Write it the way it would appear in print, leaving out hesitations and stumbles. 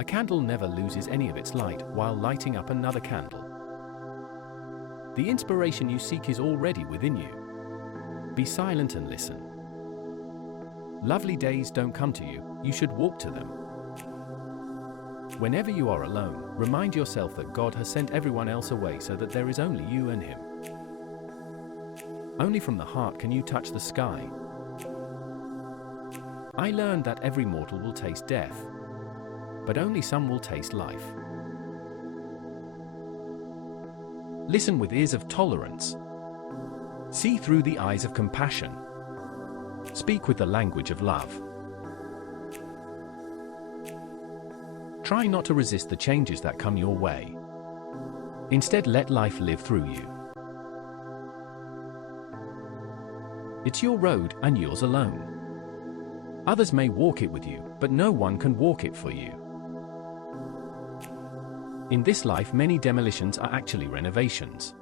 A candle never loses any of its light while lighting up another candle. The inspiration you seek is already within you. Be silent and listen. Lovely days don't come to you, you should walk to them. Whenever you are alone, remind yourself that God has sent everyone else away so that there is only you and Him. Only from the heart can you touch the sky. I learned that every mortal will taste death, but only some will taste life. Listen with ears of tolerance. See through the eyes of compassion. Speak with the language of love. Try not to resist the changes that come your way. Instead, let life live through you. It's your road and yours alone. Others may walk it with you, but no one can walk it for you. In this life, many demolitions are actually renovations.